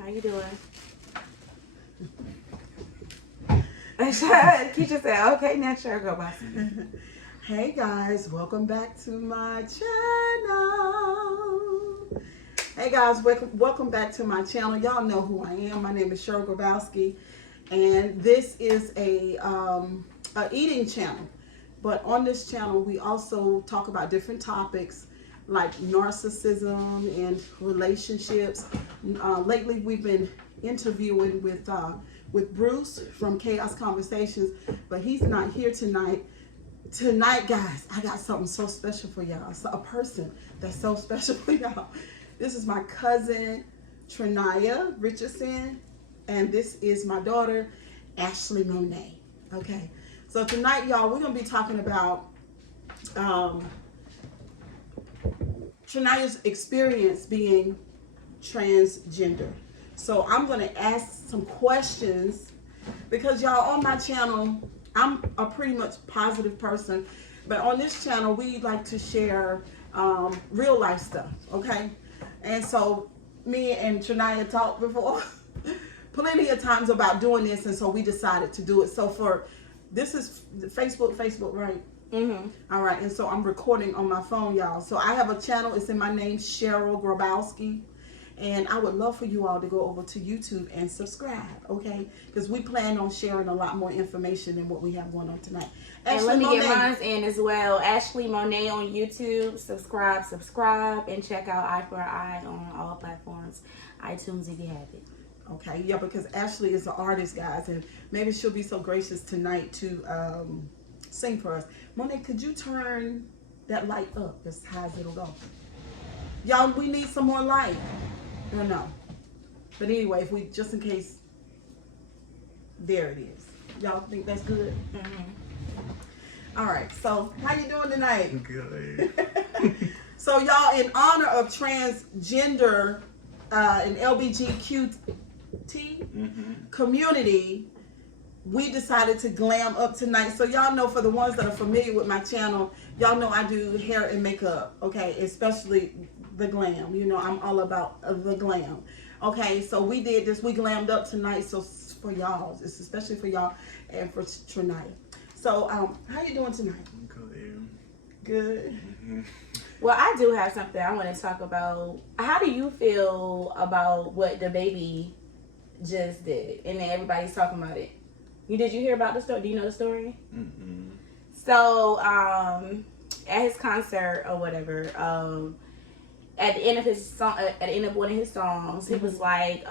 How you doing? Keisha said, okay, now Cheryl go by. Hey guys, welcome back to my channel. Hey guys, welcome back to my channel. Y'all know who I am. My name is Cheryl Grabowski, and this is a eating channel. But on this channel, we also talk about different topics like narcissism and relationships. Lately, we've been interviewing with Bruce from Chaos Conversations, but he's not here tonight. Tonight, guys, I got something so special for y'all. A person that's so special for y'all. This is my cousin, Triniya Richardson, and this is my daughter, Ashley Monet. Okay, so tonight, y'all, we're going to be talking about Triniya's experience being transgender. So I'm going to ask some questions because y'all, on my channel, I'm a pretty much positive person, but on this channel we like to share real life stuff, okay? And so me and Triniya talked before plenty of times about doing this, and so we decided to do it. So this is Facebook, right? Mm-hmm. All right, and so I'm recording on my phone, y'all. So I have a channel. It's in my name, Cheryl Grabowski. And I would love for you all to go over to YouTube and subscribe, okay? Because we plan on sharing a lot more information than what we have going on tonight. And let me get mine in as well. Ashley Monet on YouTube. Subscribe, and check out Eye for Eye on all platforms. iTunes if you have it. Okay, yeah, because Ashley is an artist, guys, and maybe she'll be so gracious tonight to sing for us. Monet, could you turn that light up as high as it'll go? Y'all, we need some more light. No. But anyway, if we, just in case, there it is. Y'all think that's good? Mm-hmm. All right, so how you doing tonight? Good. So y'all, in honor of transgender and LGBQT community, we decided to glam up tonight. So y'all know, for the ones that are familiar with my channel, y'all know I do hair and makeup, okay? Especially the glam. You know, I'm all about the glam. Okay, so we did this. We glammed up tonight. So for y'all, it's especially for y'all and for Triniya. So how you doing tonight? Good. Good. Mm-hmm. Well, I do have something I want to talk about. How do you feel about what the baby just did? And then everybody's talking about it. Did you hear about the story? Do you know the story? Mm-hmm. So, at his concert or whatever, at the end of his song, at the end of one of his songs, he was like,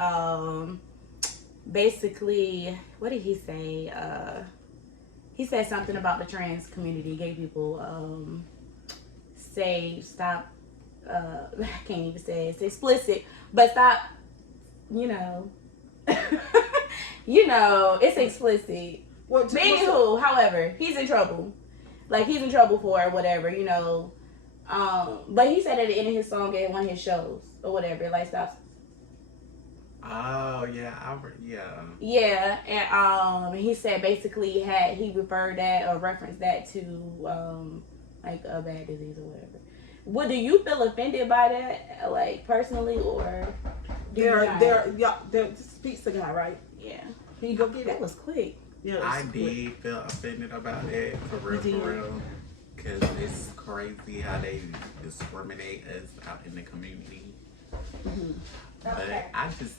basically, what did he say? He said something about the trans community, gay people. Say stop. I can't even say it's explicit, but stop. You know, it's explicit. Anywho, however, he's in trouble. Like, he's in trouble for it, whatever, you know. But he said at the end of his song at one of his shows or whatever, like, stop. Oh yeah, Yeah, and he said basically he referred that or referenced that to like a bad disease or whatever. Do you feel offended by that, like, personally, or This pizza guy, right? Yeah. Can you go get it? That was quick. Yeah, I did feel offended about it, for real, because it's crazy how they discriminate us out in the community. Mm-hmm. But I just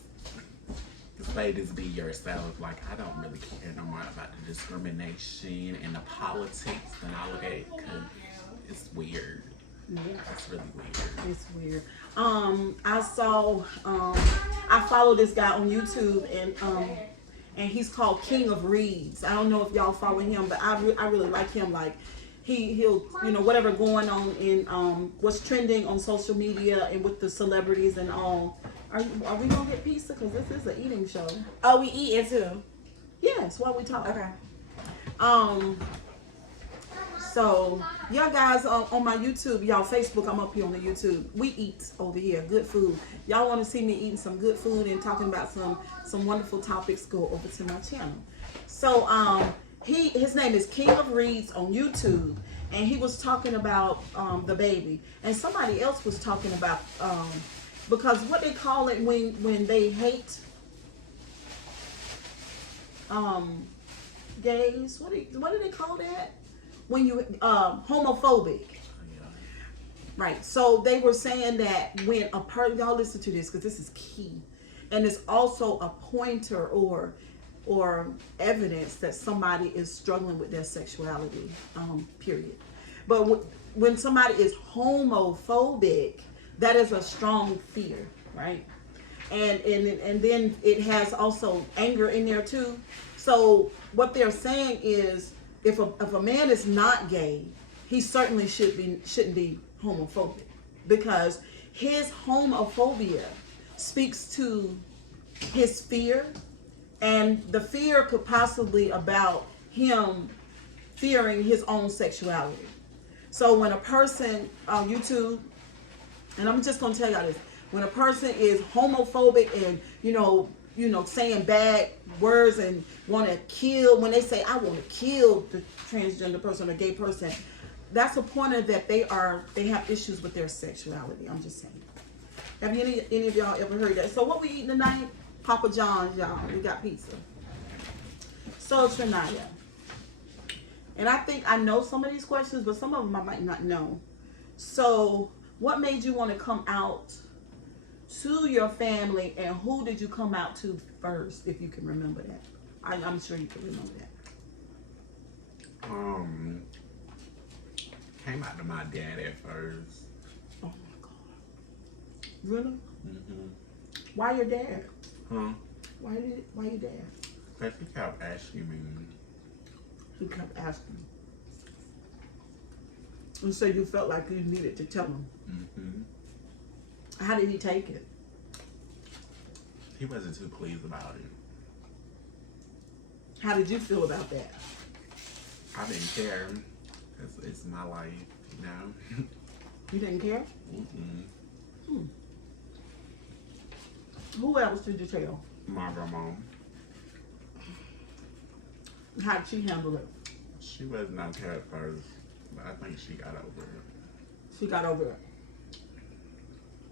say this, be yourself. Like, I don't really care no more about the discrimination and the politics and all of that, because it's weird. Yeah. It's really weird. It's weird. I follow this guy on YouTube, and he's called King of Reads. I don't know if y'all follow him, but I really like him. Like, he'll whatever going on in what's trending on social media and with the celebrities and all. Are we gonna get pizza? Because this is an eating show. Oh, we eating too. Yes, while we talk. Okay. So, y'all guys, on my YouTube, y'all Facebook, I'm up here on the YouTube. We eat over here, good food. Y'all want to see me eating some good food and talking about some wonderful topics, go over to my channel. So, his name is King of Reads on YouTube, and he was talking about the baby. And somebody else was talking about because what they call it when they hate gays, what do they call that? When you homophobic. Yeah. Right. So they were saying that when a person, y'all listen to this because this is key, and it's also a pointer or evidence that somebody is struggling with their sexuality. Period. But when somebody is homophobic, that is a strong fear, right? And then it has also anger in there too. So what they're saying is, if a man is not gay, he certainly shouldn't be homophobic, because his homophobia speaks to his fear, and the fear could possibly about him fearing his own sexuality. So when a person on YouTube, and I'm just gonna tell y'all this, when a person is homophobic and you know saying bad words and want to kill, when they say I want to kill the transgender person or gay person, that's a pointer that they have issues with their sexuality. I'm just saying. Have any of y'all ever heard that? So what we eating tonight? Papa John's, y'all. We got pizza. So Triniya, and I think I know some of these questions, but some of them I might not know. So what made you want to come out to your family, and who did you come out to first, if you can remember that? I'm sure you can remember that. Came out to my dad at first. Oh my God. Really? Mm-hmm. Why your dad? Huh? Why your dad? Because he kept asking me. He kept asking. And so you felt like you needed to tell him. Mm-hmm. How did he take it? He wasn't too pleased about it. How did you feel about that? I didn't care. It's my life, you know. You didn't care? Mm-mm. Who else did you tell? My grandma. How did she handle it? She wasn't okay at first, but I think she got over it. She got over it.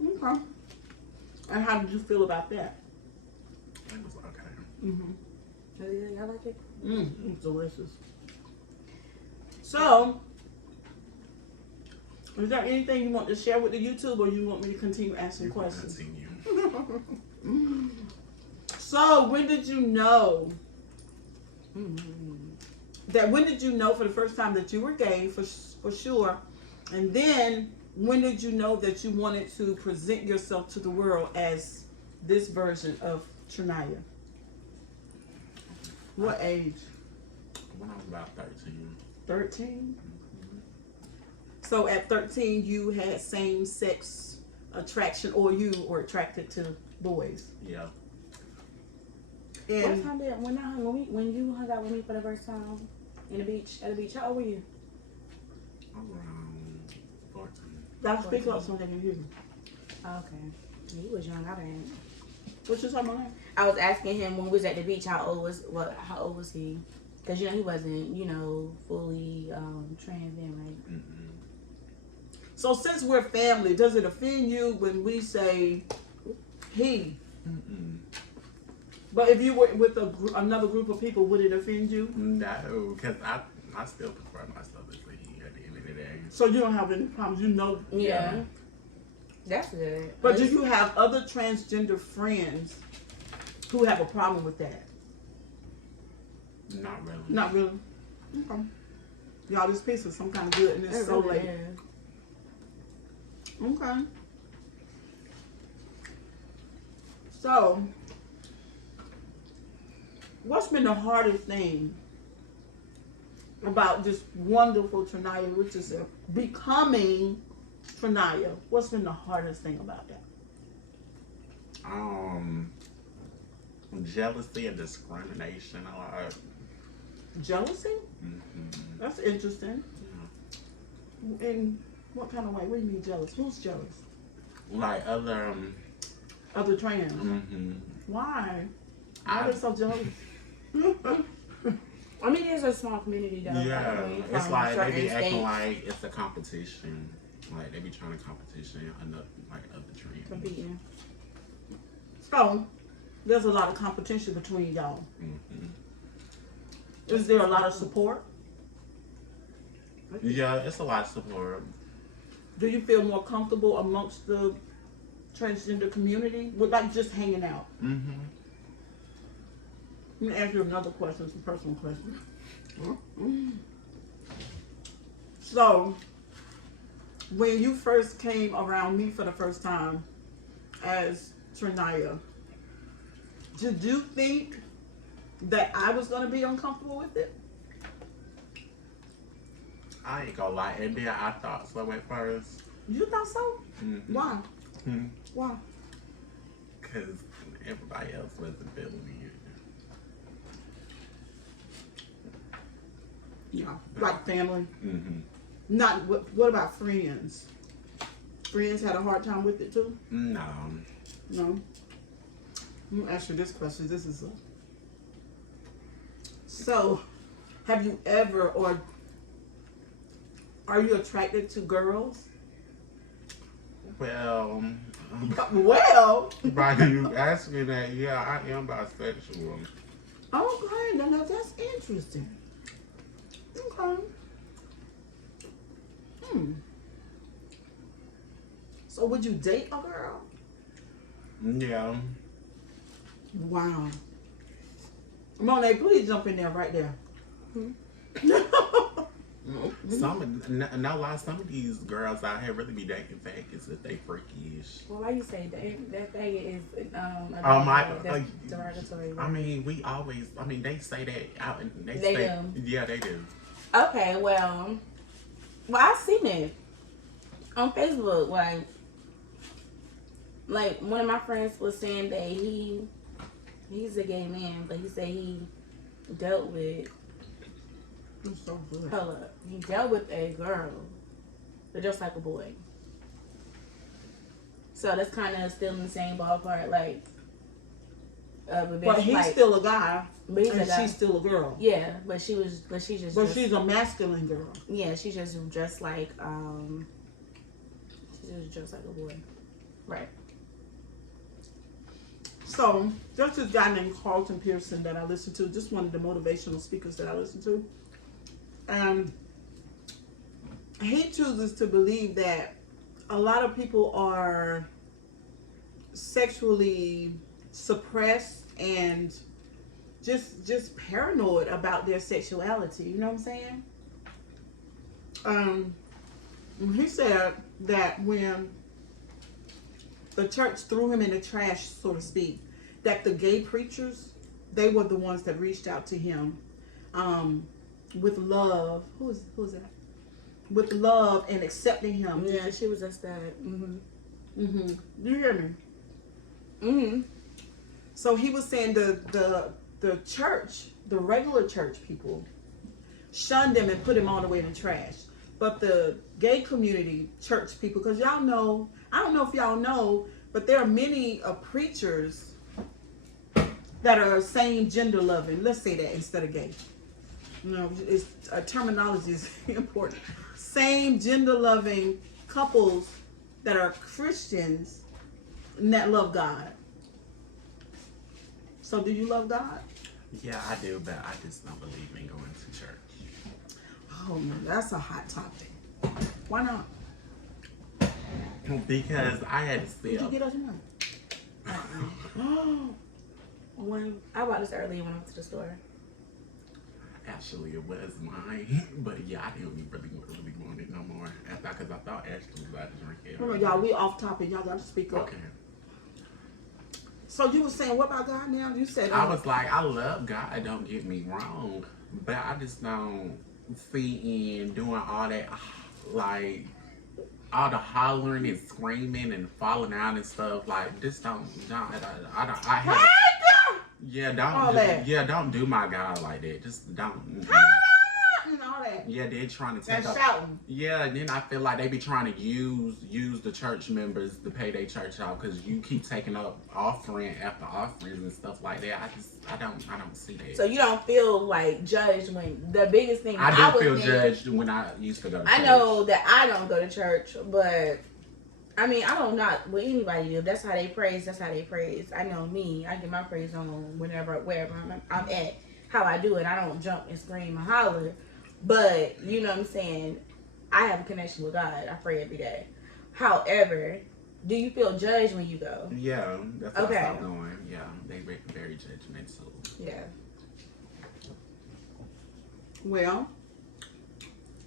Okay. And how did you feel about that? It was okay. Mm-hmm. I like it. It's delicious. So, is there anything you want to share with the YouTube, or you want me to continue asking You can questions? continue. So, when did you know? When did you know for the first time that you were gay, for sure? And then, when did you know that you wanted to present yourself to the world as this version of Triniya? What age? When I was about 13. 13? So at 13, you had same-sex attraction, or you were attracted to boys. Yeah. What And time did when you hung out with me for the first time at the beach? How old were you? Around 14. gotta speak up so they can hear you. Okay, he was young. I didn't. What you talking about? I was asking him when we was at the beach. How old was he? Because he wasn't fully trans then, right? Mm-mm. So since we're family, does it offend you when we say he? Mm-mm. But if you were with another group of people, would it offend you? No, because I still prefer myself as a he at the end of the day. So you don't have any problems, Yeah. That's good. But do you have other transgender friends who have a problem with that? Not really. Not really. Okay. Y'all, this pizza is some kind of good, and it's so really late. is. Okay. So, what's been the hardest thing about this wonderful Triniya, which is becoming Triniya? What's been the hardest thing about that? Jealousy and discrimination a lot. Jealousy? Mm-hmm. That's interesting. Yeah. In what kind of way? What do you mean jealous? Who's jealous? Like other. Other trans. Mm-hmm. Why? Why are they so jealous? I mean, it's a small community though. Yeah, Like, it's from like they certain be acting states. like it's a competition. Like they be trying to competition another like other trends. Competing. So, there's a lot of competition between y'all. Mm-hmm. Is there a lot of support? Yeah, it's a lot of support. Do you feel more comfortable amongst the transgender community with like just hanging out? Mm-hmm. Let me ask you another question, some personal question. So, when you first came around me for the first time as Triniya, did you think that I was going to be uncomfortable with it? I ain't gonna lie, and then I thought so at first. You thought so? Mm-hmm. Why? Mm-hmm. Why? Because everybody else wasn't feeling it. Yeah, like family. Mm-hmm. Not what about friends? Friends had a hard time with it too? No. No. Let me ask you this question. This is so, have you ever or are you attracted to girls? Well, Well, by you ask me that, yeah, I am bisexual. okay, now that's interesting. Okay. So would you date a girl? Yeah. Wow. Monet, please jump in there right there. No lie, some of these girls out here really be dating faggots if they freakish. Well, why you say that thing is Oh my, that's derogatory. I mean, they say that out and They say, do. yeah, they do. Okay, well, I seen it on Facebook. Like one of my friends was saying that he's a gay man, but he said he dealt with. I'm so good. Hold up, he dealt with a girl, but just like a boy. So that's kind of still in the same ballpark, like. But he's still a guy, but he's and a guy. she's still a girl. Yeah, but she's she's a masculine girl. Yeah, she's just dressed like she's just dressed like a boy. Right. So there's this guy named Carlton Pearson that I listen to, just one of the motivational speakers that I listen to. And he chooses to believe that a lot of people are sexually suppressed and just paranoid about their sexuality. You know what I'm saying? He said that when the church threw him in the trash, so to speak, that the gay preachers, they were the ones that reached out to him with love. Who is that? With love and accepting him. Yeah, she was just that. Do you hear me? So he was saying the church, the regular church people, shunned him and put him all the way in the trash. But the gay community, church people, because y'all know, I don't know if y'all know, but there are many preachers that are same gender loving. Let's say that instead of gay. You know, it's terminology is important. Same gender loving couples that are Christians and that love God. So do you love God? Yeah, I do, but I just don't believe in going to church. Oh man, that's a hot topic. Why not? Because I had to Did you still. get us one? When I bought this earlier when I went to the store. Actually, it was mine, but yeah, I didn't really want it no more. Because I thought Ashley was about to drink it. Remember, y'all, we off topic. Y'all got to speak up. Okay. So you were saying, what about God now? You said I was like, I love God, don't get me wrong, but I just don't see in doing all that, like, all the hollering and screaming and falling out and stuff. Like, just don't yeah, All that. don't do my God like that. Just don't. and all that. Yeah, they're trying to take And up. shouting. Yeah, and then I feel like they be trying to use the church members to pay their church out because you keep taking up offering after offerings and stuff like that. I don't see that. So you don't feel like judged when the biggest thing I I do would feel think, judged when I used to go to church. I know that I don't go to church, but I mean, I don't not what anybody do. That's how they praise. That's how they praise. I know me. I get my praise on wherever I'm at. How I do it. I don't jump and scream and holler. But you know what I'm saying. I have a connection with God. I pray every day. However, do you feel judged when you go? Yeah, that's why Okay. I stopped going. Yeah, they were very judgmental. Yeah. Well,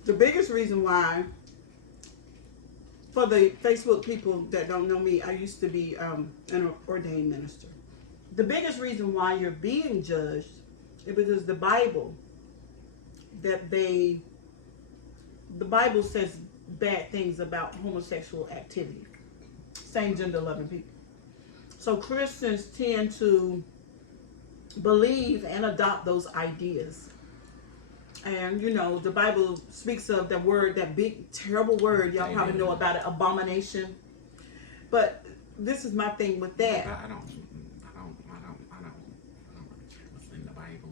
the biggest reason why, for the Facebook people that don't know me, I used to be an ordained minister. The biggest reason why you're being judged is because the Bible says bad things about homosexual activity, same gender loving people. So Christians tend to believe and adopt those ideas. And you know, the Bible speaks of that word, that big terrible word, y'all probably know about it, abomination. But this is my thing with that. I don't what's in the Bible.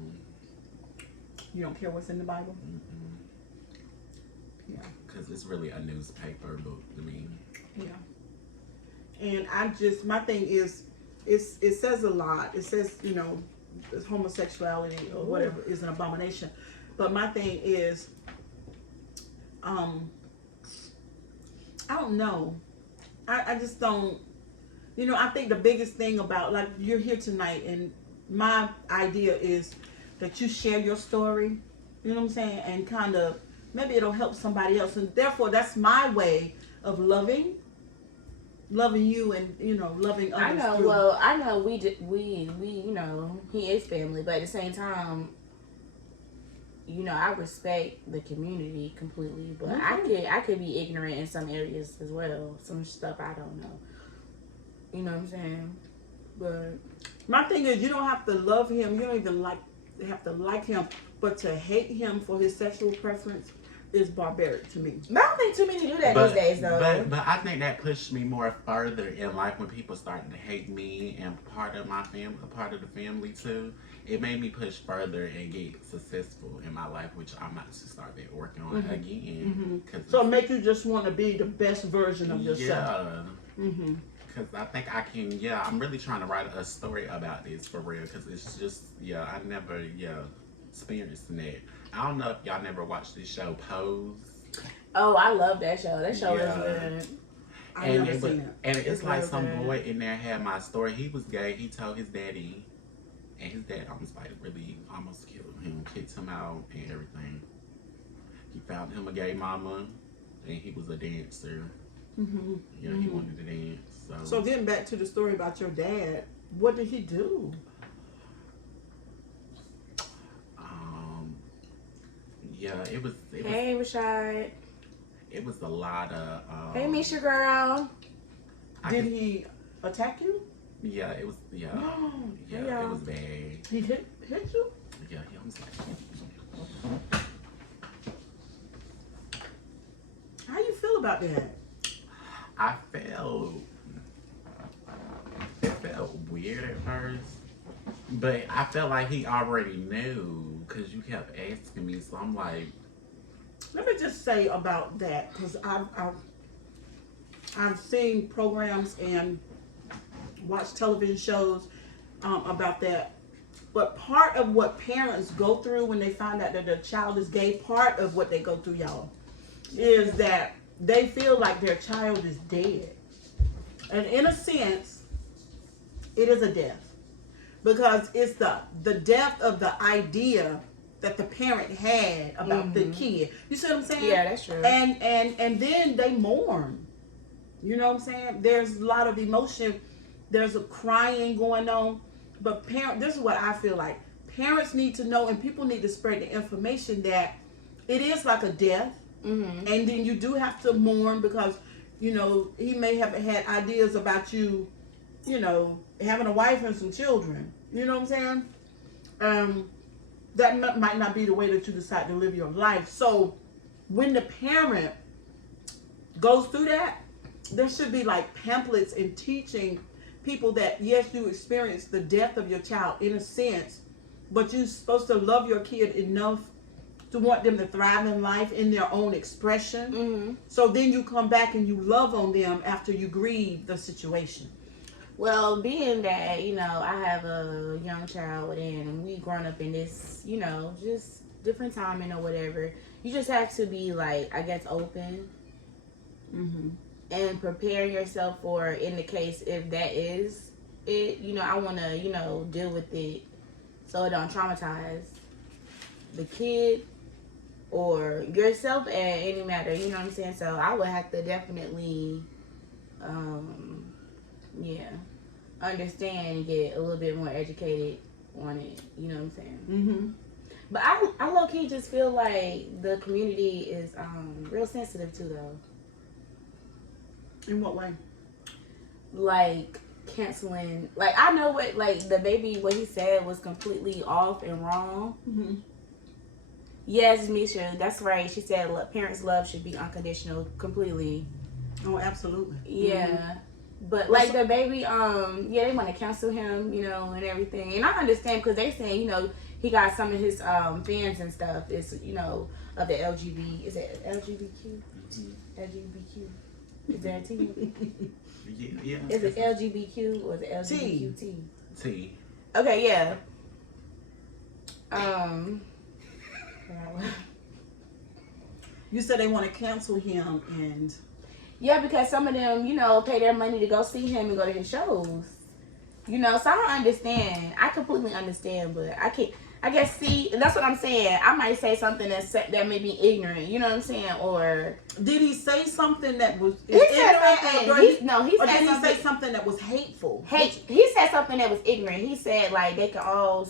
You don't care what's in the Bible? Mm-mm. Yeah. Because it's really a newspaper book to me. Yeah. And my thing is, it says a lot. It says, you know, homosexuality or whatever is an abomination. But my thing is, I don't know. I just don't, you know, I think the biggest thing about, like, you're here tonight, and my idea is that you share your story, you know what I'm saying, and kind of, maybe it'll help somebody else. And therefore, that's my way of loving you and, you know, loving others. I know. through. Well, I know we you know, he is family, but at the same time, you know, I respect the community completely, but I could be ignorant in some areas as well. Some stuff I don't know. You know what I'm saying? But my thing is, you don't have to love him. You don't even have to like him, but to hate him for his sexual preference is barbaric to me. I don't think too many do that these days, though. But I think that pushed me more further in life when people started to hate me and part of my family, part of the family too. It made me push further and get successful in my life, which I'm about to start working on again. So it make you just want to be the best version of yourself. Yeah. Because I think I can, I'm really trying to write a story about this for real. Because it's just, I never, experienced that. I don't know if y'all never watched this show, Pose. Oh, I love that show. That show is good. I've never seen it. And it's like some good. boy in there had my story. He was gay. He told his daddy. And his dad almost killed him, kicked him out and everything. He found him a gay mama, and he was a dancer. He wanted to dance. So getting back to the story about your dad, what did he do? It was. Hey, Rashad. It was a lot of. Hey, Misha girl. Did he attack you? Yeah, it was. Yeah, No. yeah, it was bad. He hit you? Yeah, he almost like. How you feel about that? It felt weird at first, but I felt like he already knew because you kept asking me. So I'm like, let me just say about that, because I've seen programs and watched television shows about that. But part of what parents go through when they find out that their child is gay, part of what they go through, y'all, is that they feel like their child is dead. And in a sense, it is a death. Because it's the death of the idea that the parent had about the kid. You see what I'm saying? Yeah, that's true. And then they mourn. You know what I'm saying? There's a lot of emotion. There's a crying going on. But this is what I feel like. Parents need to know, and people need to spread the information that it is like a death. And then you do have to mourn because, you know, he may have had ideas about you, you know, having a wife and some children. You know what I'm saying? that might not be the way that you decide to live your life. So when the parent goes through that, there should be like pamphlets and teaching people that yes, you experience the death of your child in a sense, but you're supposed to love your kid enough to want them to thrive in life in their own expression. Mm-hmm. So then you come back and you love on them after you grieve the situation. Well, being that, you know, I have a young child and we grown up in this, you know, just different timing or whatever, you just have to be like, I guess, open and prepare yourself for, in the case if that is it, you know, I want to, you know, deal with it so it don't traumatize the kid or yourself at any matter, you know what I'm saying? So I would have to definitely, understand and get a little bit more educated on it, you know what I'm saying? But I low-key just feel like the community is real sensitive too, though. In what way? Like canceling, like I know what, like the baby, what he said was completely off and wrong. Yes, Misha, that's right. She said parents' love should be unconditional, completely. Oh, absolutely. Yeah. But like the baby, they want to cancel him, you know, and everything. And I understand because they saying, you know, he got some of his fans and stuff. Is, you know, of the LGB. Is it LGBTQ? LGBTQ. Is that a T? Yeah. Is it LGBTQ or is it LGBQT? T. Okay, yeah. You said they want to cancel him and... Yeah, because some of them, you know, pay their money to go see him and go to his shows. You know, so I don't understand. I completely understand, but I can't. I guess, see, that's what I'm saying. I might say something that may be ignorant. You know what I'm saying? Or did he say something that was? He said something. Or did he say something that was hateful? He said something that was ignorant. He said like they can all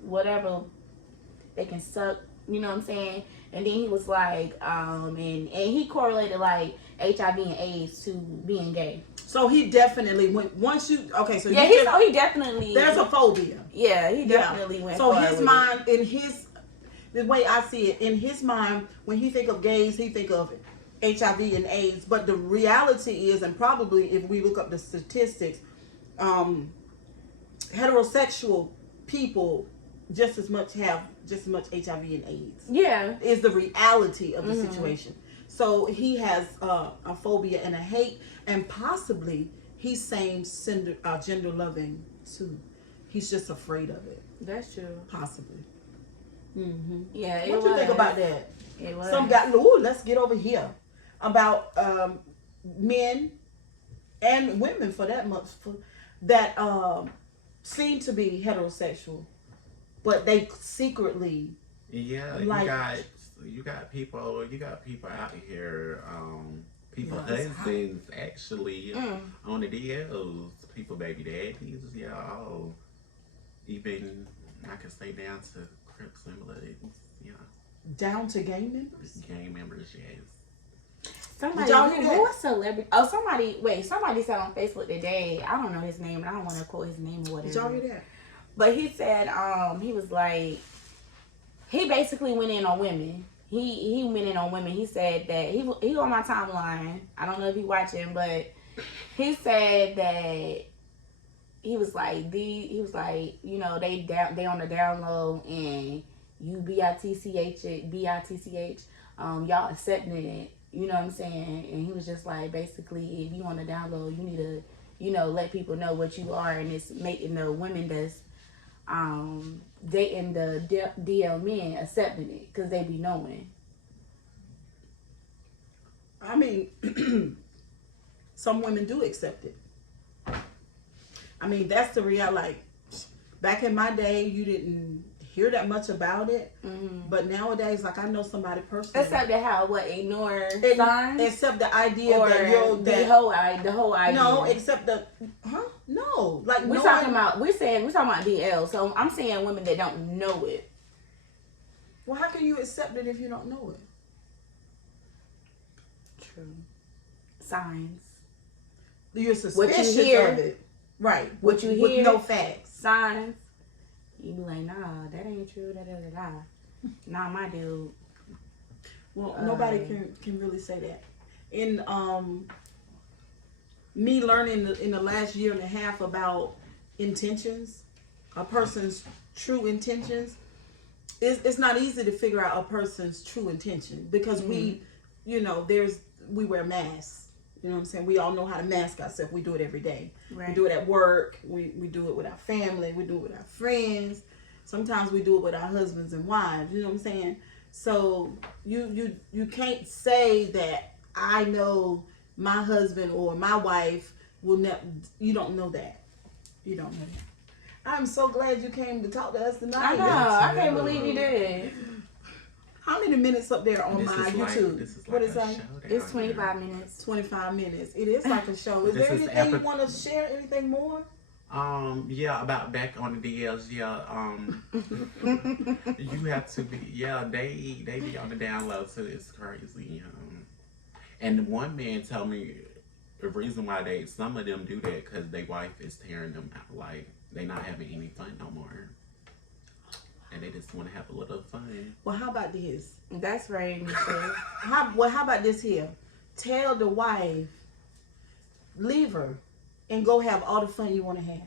whatever they can suck. You know what I'm saying? And then he was like, and he correlated like HIV and AIDS to being gay. So he definitely went once you okay. So yeah, he definitely there's a phobia. Yeah, he definitely went. So his mind, the way I see it, in his mind, when he think of gays, he think of HIV and AIDS. But the reality is, and probably if we look up the statistics, heterosexual people just as much HIV and AIDS. Yeah, is the reality of the situation. So he has a phobia and a hate, and possibly he's same gender loving too. He's just afraid of it. That's true. Possibly. Yeah. What do you think about that? It was. Some guy. Ooh, let's get over here about men and women for that much that seem to be heterosexual, but they secretly. Yeah, you got people out here, people husbands actually on the DLs, people baby daddies, even I could say down to Crips and Bloods, Down to gang members? Gang members, yes. Somebody, who was celebrity? Oh, somebody said on Facebook today, I don't know his name, and I don't want to quote his name or whatever. Did y'all hear that? But he said, he was like, he basically went in on women. He went in on women. He said that he on my timeline. I don't know if he watching, but he said that he was like, you know, they on the down low, and you bitch, y'all accepting it. You know what I'm saying? And he was just like, basically, if you on the down low, you need to, you know, let people know what you are, and it's making the women that's dating the DL men accepting it because they be knowing. I mean, some women do accept it. I mean, that's the reality. Like, back in my day, you didn't hear that much about it. But nowadays, like, I know somebody personally. Except that ignore signs? Except the idea or that the whole idea. No, except no. Like, we're talking about DL. So I'm saying women that don't know it. Well, how can you accept it if you don't know it? True. Signs. You're suspicious of it. Right. What you hear. With no facts. Signs. You be like, nah, that ain't true. Da da da da. Nah, my dude. Well, nobody can really say that. In me learning in the last year and a half about intentions, a person's true intentions, it's not easy to figure out a person's true intention because we wear masks. You know what I'm saying? We all know how to mask ourselves. We do it every day. Right. We do it at work. We do it with our family. We do it with our friends. Sometimes we do it with our husbands and wives. You know what I'm saying? So you can't say that I know my husband or my wife will never. You don't know that. You don't know that. I'm so glad you came to talk to us tonight. I know. I can't believe you did. How many minutes up there on This my is YouTube? This is What like is a that? show It's down 25 here. minutes. 25 minutes. It is like a show. Is This there is anything you epic. want to share? Anything more? Yeah, about back on the DLs, you have to be, they be on the down low too. It's crazy. And one man told me the reason why some of them do that because their wife is tearing them out, like they not having any fun no more, and they just want to have a little fun. Well, how about this? That's right, Michelle. How about this here? Tell the wife, leave her, and go have all the fun you want to have,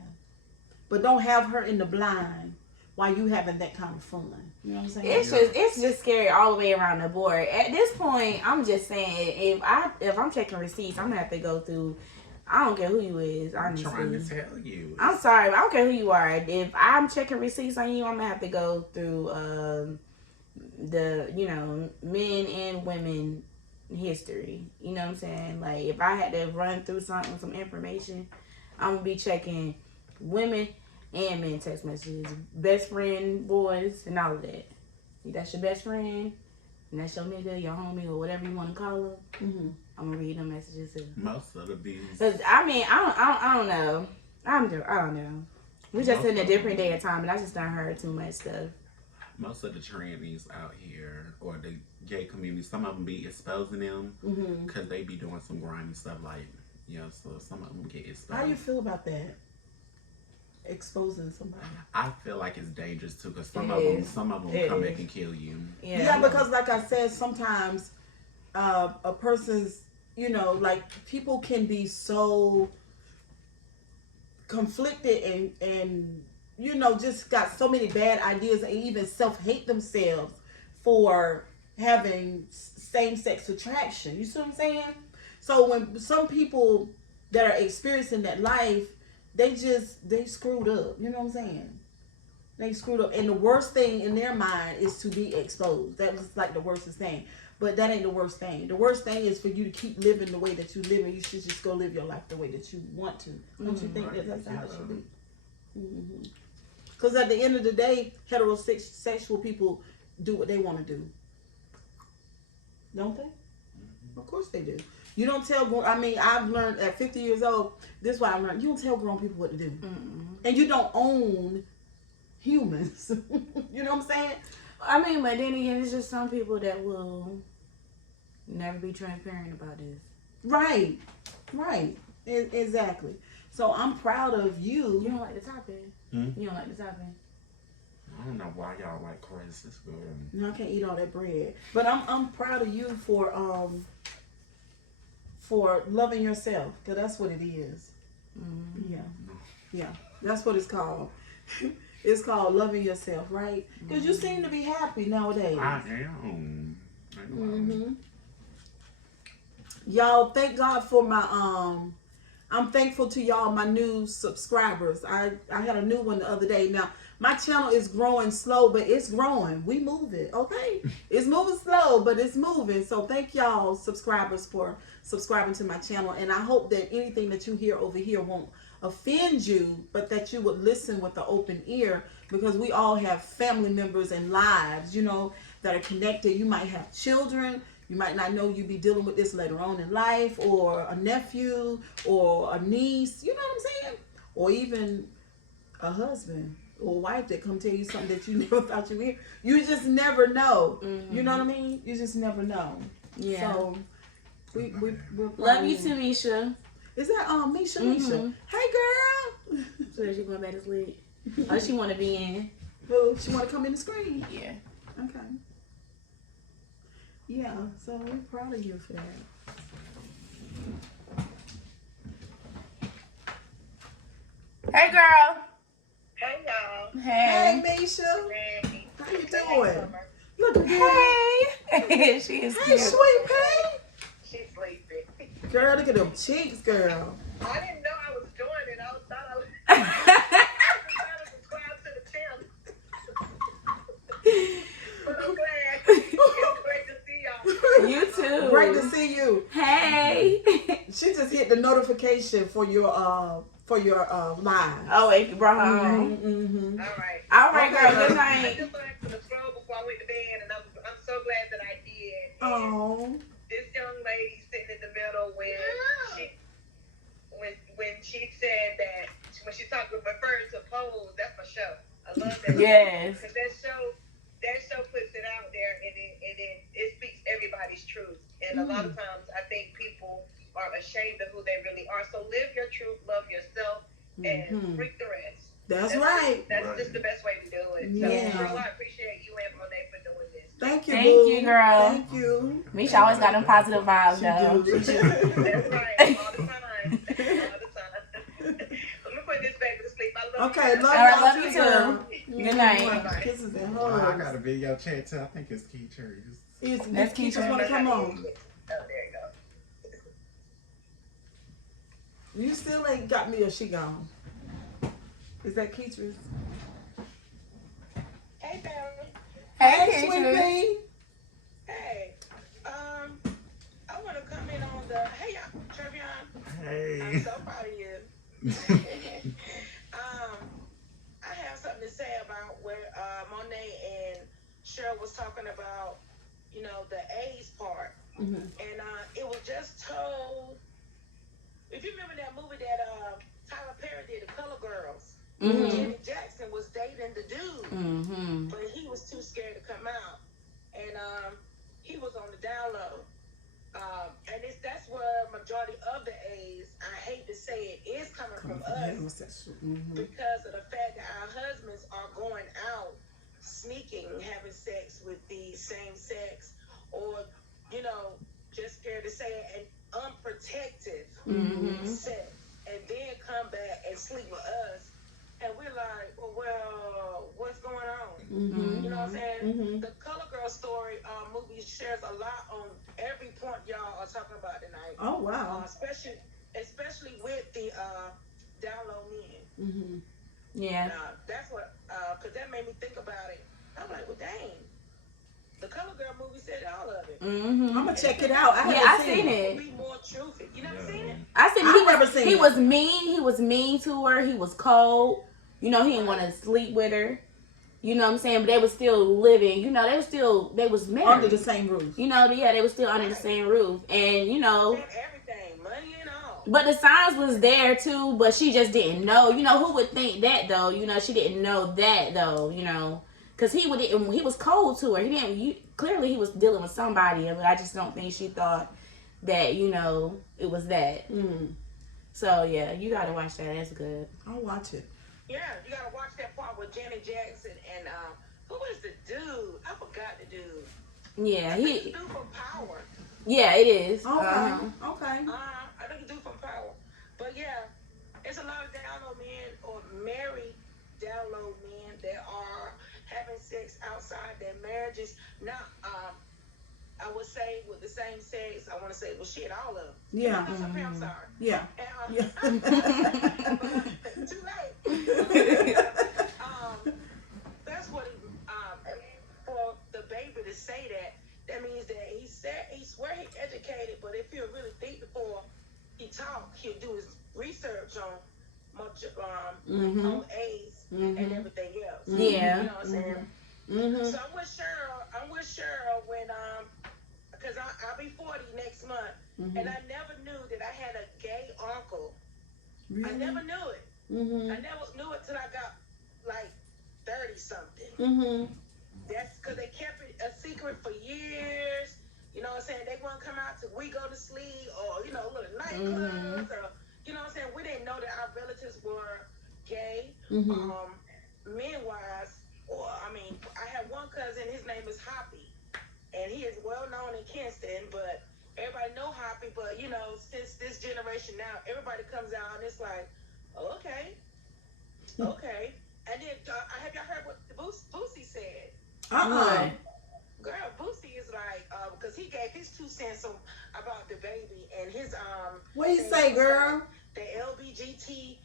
but don't have her in the blind while you having that kind of fun. You know what I'm saying? It's just scary all the way around the board. At this point, I'm just saying if I'm checking receipts, I'm gonna have to go through. I don't care who you is, honestly. I'm trying to tell you. I'm sorry, but I don't care who you are. If I'm checking receipts on you, I'm gonna have to go through the men and women history. You know what I'm saying? Like if I had to run through some information, I'm gonna be checking women and men text messages, best friend boys, and all of that. If that's your best friend, and that's your nigga, your homie, or whatever you want to call them. Mm-hmm. I'm gonna read them messages too. Most of the bees. Cause I mean, I don't know. I don't know. We just in a different day of time, and I just done heard too much stuff. Most of the trannies out here, or the gay community, some of them be exposing them because they be doing some grimy stuff, like so some of them get exposed. How you feel about that? Exposing somebody. I feel like it's dangerous too, because some of them It come is. back and kill you. Yeah, because like I said, sometimes a person's, like people can be so conflicted and just got so many bad ideas and even self-hate themselves for having same-sex attraction. You see what I'm saying? So when some people that are experiencing that life, they screwed up. You know what I'm saying? They screwed up. And the worst thing in their mind is to be exposed. That was like the worstest thing. But that ain't the worst thing. The worst thing is for you to keep living the way that you live, and you should just go live your life the way that you want to. Don't you think that that's how it should be? Because at the end of the day, heterosexual people do what they want to do. Don't they? Of course they do. You don't tell, I've learned at 50 years old, this is what I learned. You don't tell grown people what to do. And you don't own humans. You know what I'm saying? I mean, but then again, it's just some people that will never be transparent about this. Right. Exactly. So I'm proud of you. You don't like the topic. You don't like the topic. I don't know why y'all like crazy girl. No, I can't eat all that bread. But I'm proud of you for loving yourself, because that's what it is. Yeah, that's what it's called. It's called loving yourself, right? Because you seem to be happy nowadays. I am. Y'all, thank God for my I'm thankful to y'all, my new subscribers. I had a new one the other day. Now my channel is growing slow, but it's growing. We move it, okay? It's moving slow, but it's moving. So thank y'all, subscribers, for subscribing to my channel. And I hope that anything that you hear over here won't offend you, but that you would listen with an open ear, because we all have family members and lives, that are connected. You might have children. You might not know you be dealing with this later on in life, or a nephew, or a niece, you know what I'm saying? Or even a husband or a wife that come tell you something that you never thought you would hear. You just never know. You know what I mean? You just never know. Yeah. So we're Love you too, Misha. Is that Misha? Misha? Hey girl. So she going back to sleep. Oh, she want to be in. Who? She want to come in the screen? Yeah. Okay. Yeah, so we're proud of you for that. Hey, girl. Hey y'all. Hey, Hey. Misha. Hey. How you Hey, doing? Summer. Look at that. Hey. She is Hey, cute. sweet pea. She's sleeping. Girl, look at them cheeks, girl. I didn't know I was doing it. I thought I was trying to subscribe to the channel. But I'm glad. It's great to see y'all. You too. Great to see you. Hey. She just hit the notification for your live. Oh, wait, you brought her on. Mm-hmm. All right. All right, Okay, girl. girl. Good I night. just wanted to scroll before I went to bed, and I'm so glad that I did. Oh. This young lady sitting in the middle when she said that when she talked referring to Pose, that's my show. I love that. Yes. Because that show puts it out there and it speaks everybody's truth. And a lot of times I think people are ashamed of who they really are. So live your truth, love yourself, and freak the rest. That's right. That's just the best way to do it. So Yeah. Cheryl, I appreciate you and Monet for doing this. Thank you, Thank boo. you, girl. Thank you. Misha always got them positive vibes, though. That's right. All the time. All the time. Let me put this baby to sleep. I love Okay, you. love All right, y'all love you girl. too. Good night. Kisses and Oh, I hugs. got a video chat too. I think it's Key Cherry. Let's keep just want to come on. Oh, there you go. You still ain't got me or she gone. Is that Keatrice? Hey, Barry. Hey, sweet Keisha. pea. Hey. I want to comment on the. Hey, y'all. Trevion. I'm Hey. so proud of you. I have something to say about where Monet and Cheryl was talking about, the A's part. Mm-hmm. And it was just told. If you remember that movie that Tyler Perry did, The Color Girls, Janet Jackson was dating the dude, but he was too scared to come out, and he was on the down low. And that's where majority of the A's, I hate to say it, is coming from us because of the fact that our husbands are going out sneaking, having sex with the same sex, or just scared to say it, and unprotected sex, and then come back and sleep with us, and we're like, well, what's going on? You know what I'm saying? The Color Girl story movie shares a lot on every point y'all are talking about tonight. Oh wow. Especially with the down low men. Yeah. That's what, because that made me think about it. I'm like, well, dang. The Color Girl movie said all of it. I'm gonna check it out. I seen it. Be more truthful. You never seen it? I seen I've never seen he it. was mean. He was mean to her. He was cold. He didn't want to sleep with her. You know what I'm saying? But they was still living. They was married. Under the same roof. They was still under the same roof. And, And everything, money and all. but the signs was there too, but she just didn't know. Who would think that though? She didn't know that though, Because he was cold to her. He didn't, clearly he was dealing with somebody, but I just don't think she thought that, it was that. So, yeah, you got to watch that. That's good. I'll watch it. Yeah, you gotta watch that part with Janet Jackson and who is the dude? I forgot the dude. Yeah, I think the dude from Power. Yeah, it is. Okay. I think the dude from Power. But yeah, it's a lot of down low men or married down low men that are having sex outside their marriages. Not, I would say with the same sex. I want to say, well, shit, all of them. Yeah. I'm sorry. Yeah. And, too late. That's what for the baby to say that means that he swear he educated, but if he'll really think before he talk, he'll do his research on on AIDS and everything else. Yeah. You know what I'm saying? So I'm with Cheryl when because I'll be 40 next month, and I never knew that I had a gay uncle. Really? I never knew it. I never knew it till I got like 30 something. That's because they kept it a secret for years. You know what I'm saying? They wouldn't come out till we go to sleep, or little nightclubs, or you know what I'm saying? We didn't know that our relatives were gay, men wise, or cousin, his name is Hoppy, and he is well known in Kinston, but everybody know Hoppy. But you know, since this generation now, everybody comes out and it's like, oh, okay. And then have y'all heard what Boosie said? Uh-uh. Girl, Boosie is like, because he gave his 2 cents about the baby and his What you say, girl? The LGBTT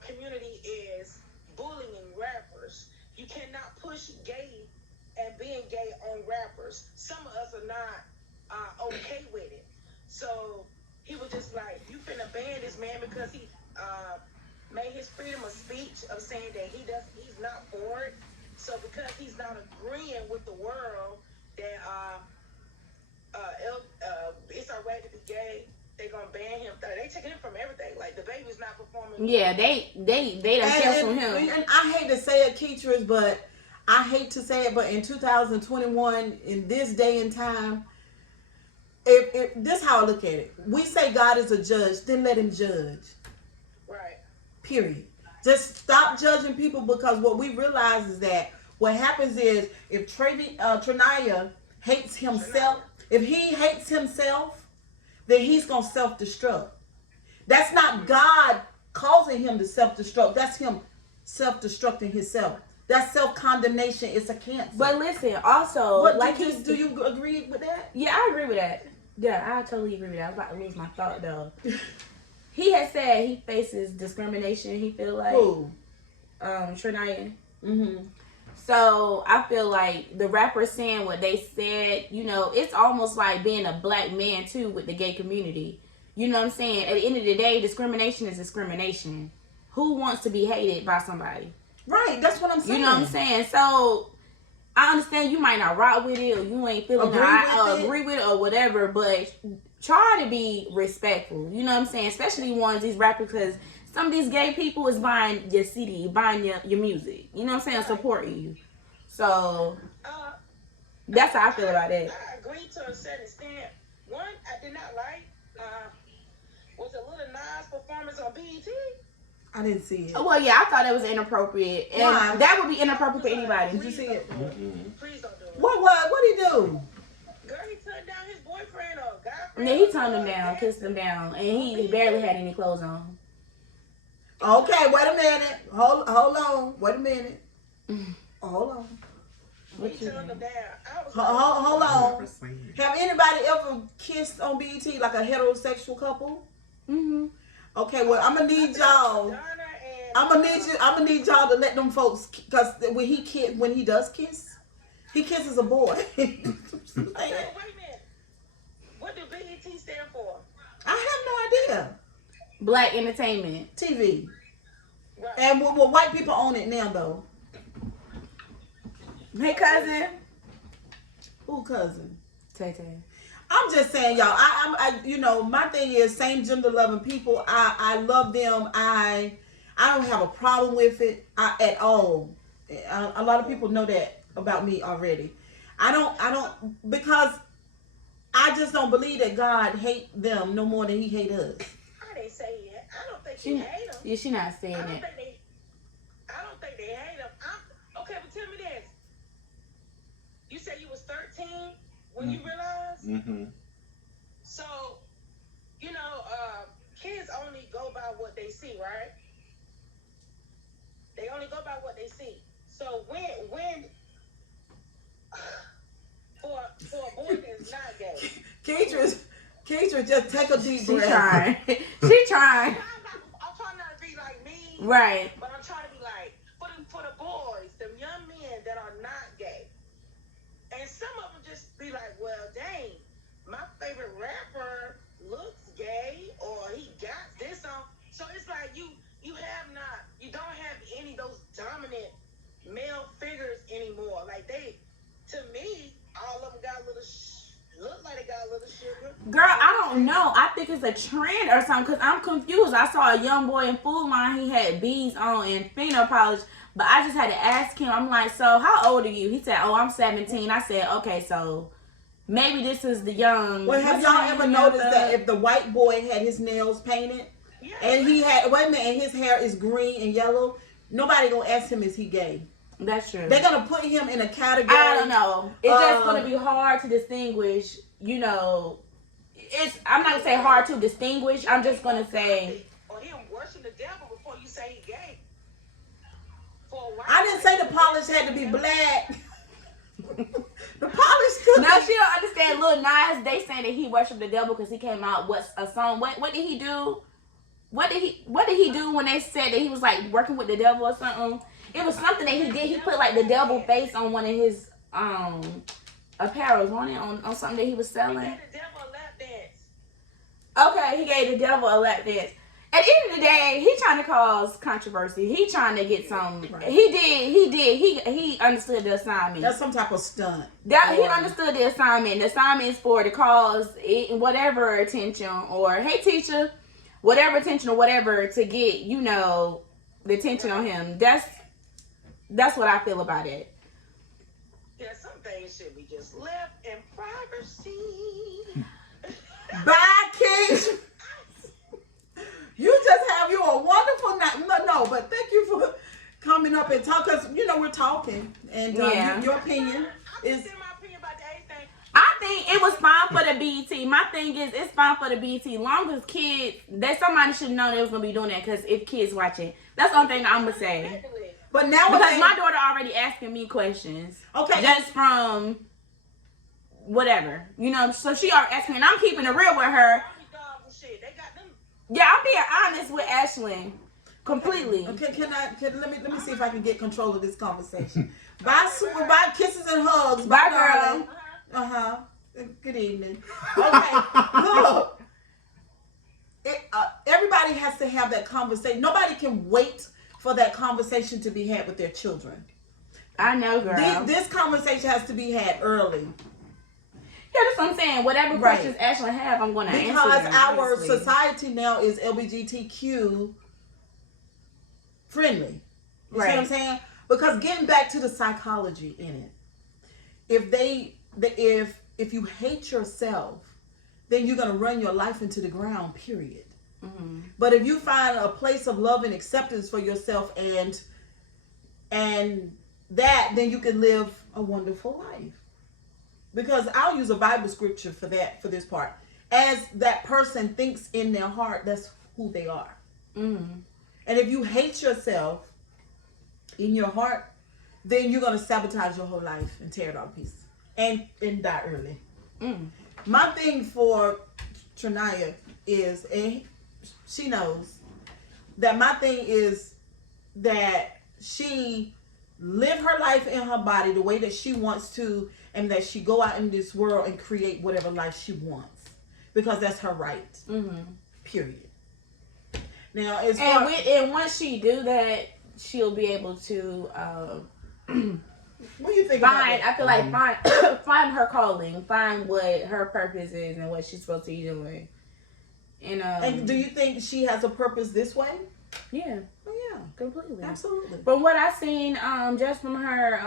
community is bullying rappers. You cannot push gay and being gay on rappers. Some of us are not okay with it. So he was just like, you finna ban this man because he made his freedom of speech of saying that he's not for it. So because he's not agreeing with the world that it's alright to be gay, they gonna ban him. They taking him from everything. Like the baby's not performing. Yeah, they done canceled him. And I hate to say it, Keatris, but I hate to say it, but in 2021, in this day and time, if this is how I look at it. We say God is a judge, then let him judge. Right. Period. Just stop judging people, because what we realize is that what happens is if Triniya hates himself, if he hates himself, then he's going to self-destruct. That's not God causing him to self-destruct. That's him self-destructing himself. That self-condemnation is a cancer. But listen, also, do you agree with that? Yeah, I agree with that. Yeah, I totally agree with that. I was about to lose my thought, though. He has said he faces discrimination. He feel like Who? Triniya. Mm-hmm. So I feel like the rappers saying what they said, you know, it's almost like being a black man too with the gay community. You know what I'm saying? At the end of the day, discrimination is discrimination. Who wants to be hated by somebody? Right, that's what I'm saying. You know what I'm saying? So I understand you might not rock with it or you ain't feeling agree with it or whatever, but try to be respectful. You know what I'm saying? Especially ones these rappers, because some of these gay people is buying your CD, buying your music. You know what I'm saying? Supporting you. So that's how I feel about that. I agree to a certain extent. One, I did not like was a Little Nas performance on BET. I didn't see it. Well, yeah, I thought it was inappropriate. And Why? that would be inappropriate for anybody. Did you see it? Please don't do it. What he do? Girl, he turned down his boyfriend or girlfriend. Yeah, he turned him down, kissed him down, and he barely had any clothes on. Okay, wait a minute. Hold on. Wait a minute. Hold on. He turned him down. Hold on. Have anybody ever kissed on BET like a heterosexual couple? Mm-hmm. Okay, well, I'm gonna need y'all. I'm gonna need y'all to let them folks, because when he does kiss, he kisses a boy. Wait a minute. What do BET stand for? I have no idea. Black Entertainment TV. Right. And well, white people own it now, though. Hey, cousin. Who cousin? Tay-Tay. I'm just saying, y'all. My thing is same gender loving people. I love them. I don't have a problem with it at all. A lot of people know that about me already. I don't because I just don't believe that God hate them no more than He hate us. I didn't say it. I don't think she hate them. Yeah, she not saying I that. don't think they hate them. Okay, but tell me this. You said you was 13 when you realized? Mm-hmm. So, kids only go by what they see, right? They only go by what they see. So when for a boy that's not gay. Keisha, just take a deep breath. She trying. I'm trying not to be like me. Right. But I'm trying to be like, for the boys, them young men that are not gay. And some of them just be like, well, dang, my favorite rapper looks gay or he got this on. So it's like you don't have any of those dominant male figures anymore. Like to me, all of them got a little look like they got a little sugar. Girl, I don't know. I think it's a trend or something because I'm confused. I saw a young boy in Food Line. He had beads on and fingernail polish. But I just had to ask him. I'm like, so how old are you? He said, oh, I'm 17. I said, okay, so maybe this is the young. Well, have y'all ever noticed that if the white boy had his nails painted and he had, and his hair is green and yellow, nobody gonna ask him, is he gay? That's true. They're gonna put him in a category. I don't know. It's just gonna be hard to distinguish. I'm not gonna say hard to distinguish. I'm just gonna say. Or him worship the devil before you say he gay. I didn't say the polish had to be black. The polish could. No, she don't understand. Lil Nas, they saying that he worshiped the devil because he came out with a song. What did he do? What did he do when they said that he was like working with the devil or something? It was something that he did. He put like the devil face on one of his apparels on something that he was selling. He gave the devil a lap dance. Okay, he gave the devil a lap dance. At the end of the day, he trying to cause controversy. He trying to get some. Right. He understood the assignment. That's some type of stunt. He understood the assignment. The assignment is for to cause whatever attention or hey teacher, whatever attention or whatever to get the attention on him. That's what I feel about it. Yeah, some things should be just left in privacy. Bye, Keish. You just have you a wonderful night. No, but thank you for coming up and talk. Because, we're talking. And your opinion is... my opinion about the age thing. I think it was fine for the BET. My thing is, it's fine for the BET. Long as kids... somebody should know they was going to be doing that. Because if kids watching. That's the only thing I'm going to say. But now... Because my daughter already asking me questions. Okay. Just from... whatever. So she already asking me. And I'm keeping it real with her. Yeah, I'm being honest with Ashlyn. Completely. Okay, let me see if I can get control of this conversation. Bye, kisses and hugs. Bye, darling. Good evening. Okay, look. Everybody has to have that conversation. Nobody can wait for that conversation to be had with their children. I know, girl. This conversation has to be had early. Yeah, that's what I'm saying. Whatever questions Ashley have, I'm going to answer them. Because our society now is LGBTQ friendly. You see what I'm saying? Because getting back to the psychology in it, if you hate yourself, then you're going to run your life into the ground, period. Mm-hmm. But if you find a place of love and acceptance for yourself and that, then you can live a wonderful life. Because I'll use a Bible scripture for this part. As that person thinks in their heart, that's who they are. Mm-hmm. And if you hate yourself in your heart, then you're going to sabotage your whole life and tear it all to pieces. And die early. Mm. My thing for Triniya is, and she knows, that my thing is that she live her life in her body the way that she wants to, and that she go out in this world and create whatever life she wants, because that's her right. Mm-hmm. Period. Now, and once she do that, she'll be able to. What do you think about that? I feel like find her calling, find what her purpose is, and what she's supposed to be doing. And do you think she has a purpose this way? Yeah. Oh yeah, completely, absolutely. From what I've seen, just from her,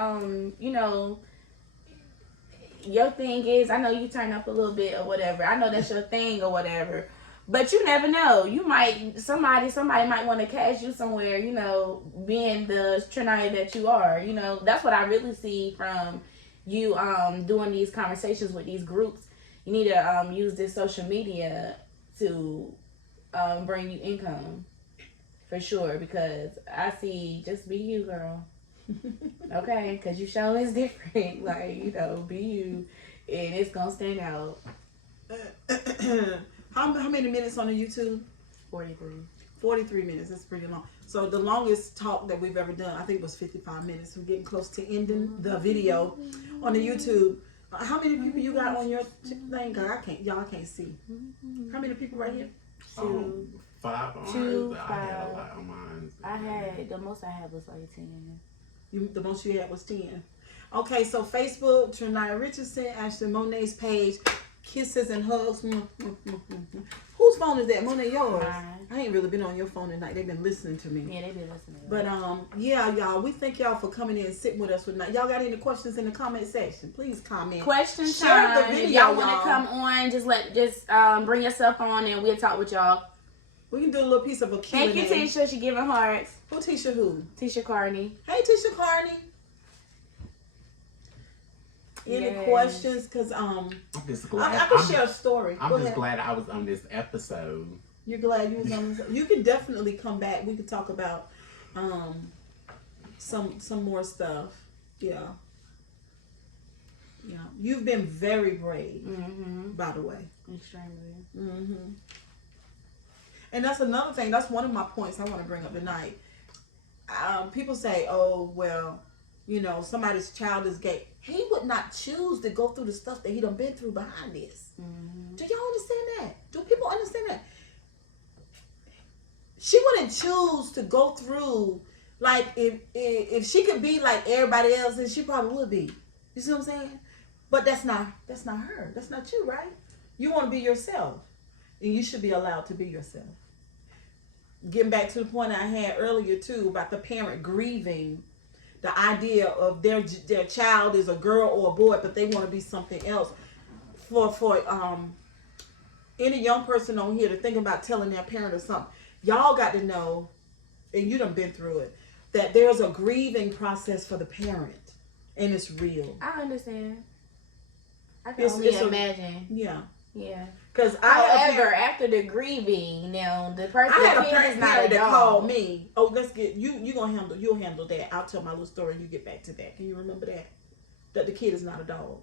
your thing is, I know you turn up a little bit or whatever. I know that's your thing or whatever. But you never know. You might, somebody might want to cast you somewhere, being the Triniya that you are. That's what I really see from you doing these conversations with these groups. You need to use this social media to bring you income. For sure, because I see, just be you, girl. Okay, because you show is different. Like, be you, and it's gonna stand out. How many minutes on the YouTube? 43. 43 minutes. That's pretty long. So the longest talk that we've ever done, I think, was 55 minutes. We're getting close to ending the video on the YouTube. How many people you got on your thing? God, y'all can't see. How many people right here? 2, 5 on 2, 5. I had a lot on mine. The most I had was like 10. The most you had was 10. Okay, so Facebook, Triniya Richardson, Ashley Monet's page, kisses and hugs. Whose phone is that? Monet, yours? Mine. I ain't really been on your phone tonight. They've been listening to me. Yeah, they've been listening. But yeah, y'all, we thank y'all for coming in and sitting with us tonight. Y'all got any questions in the comment section? Please comment. Question Share time. the video, if y'all want to come on, just bring yourself on and we'll talk with y'all. We can do a little piece of a Q&A. Thank you, Tisha. She giving hearts. Who Tisha who? Tisha Carney. Hey, Tisha Carney. Any Yes. questions? Because I'm just glad. I can share a story. I'm Go just ahead. glad I was on this episode. You're glad you was on this. You can definitely come back. We could talk about some more stuff. Yeah. Yeah. You've been very brave, by the way. Extremely. And that's another thing. That's one of my points I want to bring up tonight. People say, "Oh, well, you know, somebody's child is gay." He would not choose to go through the stuff that he done been through behind this. Do y'all understand that? Do people understand that? She wouldn't choose to go through, like, if she could be like everybody else, then she probably would be. You see what I'm saying? But that's not her. That's not you, right? You want to be yourself, and you should be allowed to be yourself. Getting back to the point I had earlier too about the parent grieving the idea of their child is a girl or a boy, but they want to be something else. For any young person on here to think about telling their parent or something, y'all got to know, and you done been through it, that there's a grieving process for the parent, and it's real. I understand. I can only imagine. Yeah. Because however, after the grieving, now the person I had a parent is not a that dog. called me. Oh, let's get you gonna handle. You'll handle that. I'll tell my little story and you get back to that. Can you remember that? That the kid is not a dog.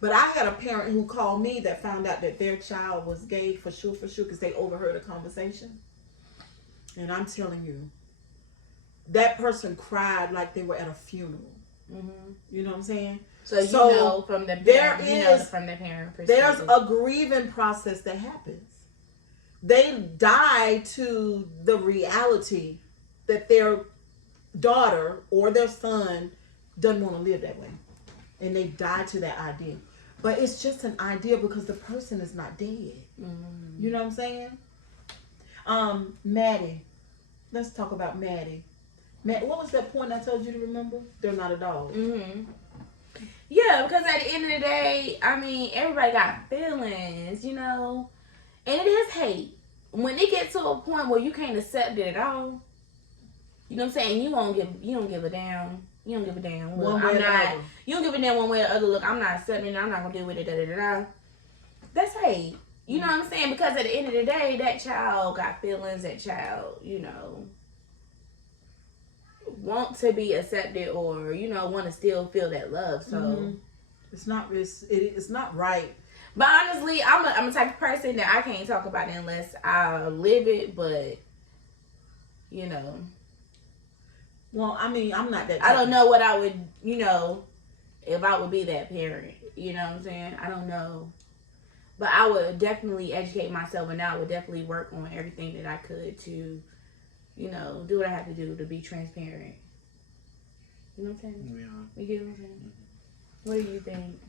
But I had a parent who called me that found out that their child was gay for sure, because they overheard a conversation. And I'm telling you, that person cried like they were at a funeral. You know what I'm saying? So you know from the parent, from the parent perspective. There's a grieving process that happens. They die to the reality that their daughter or their son doesn't want to live that way. And they die to that idea. But it's just an idea because the person is not dead. You know what I'm saying? Maddie. Let's talk about Maddie. What was that point I told you to remember? They're not a dog. Yeah, because at the end of the day, I mean, everybody got feelings, you know, and it is hate. When it gets to a point where you can't accept it at all, you know what I'm saying? You don't give a damn. You don't give a damn. Well, you don't give a damn one way or the other. Look, I'm not accepting it. I'm not gonna deal with it. Da da da da. That's hate. You know what I'm saying? Because at the end of the day, that child got feelings. That child, you know, want to be accepted, or you know, want to still feel that love. So it's not right. But honestly, I'm a type of person that I can't talk about it unless I live it. But you know, well, I mean, I'm not that. I don't know what I would, you know, if I would be that parent. You know what I'm saying? I don't know. But I would definitely educate myself, and I would definitely work on everything that I could to, you know, do what I have to do to be transparent. You know what I'm saying? Yeah. You get what I'm saying? What do you think?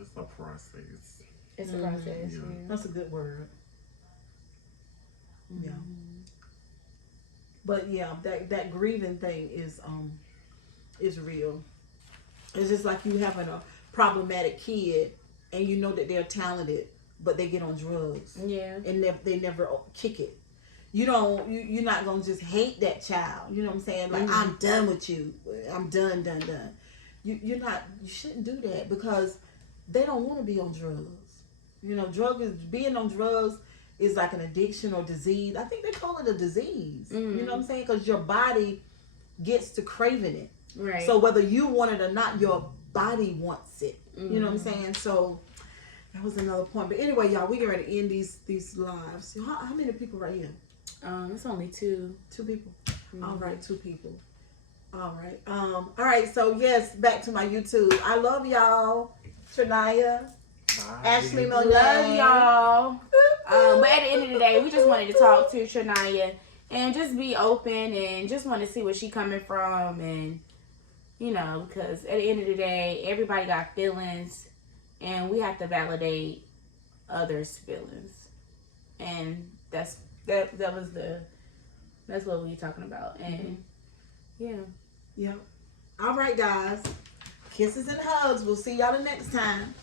It's a process. It's a process. Yeah. That's a good word. Yeah. But yeah, that grieving thing is real. It's just like you having a problematic kid and you know that they're talented, but they get on drugs. Yeah. And they never kick it. You're not gonna just hate that child. You know what I'm saying? Like, I'm done with you. I'm done. You shouldn't do that because they don't want to be on drugs. You know, being on drugs is like an addiction or disease. I think they call it a disease. You know what I'm saying? Because your body gets to craving it. Right. So whether you want it or not, your body wants it. You know what I'm saying? So that was another point. But anyway, y'all, we're going to end these lives. How many people right here? It's only two. 2 people. All right, 2 people. All right. All right. So yes, back to my YouTube. I love y'all. Triniya, Ashley, Monet. Love y'all. But at the end of the day, we just wanted to talk to Triniya and just be open and just want to see where she coming from, and you know, because at the end of the day, everybody got feelings, and we have to validate others' feelings, and that's what we talking about, and Yeah. All right, guys. Kisses and hugs. We'll see y'all the next time.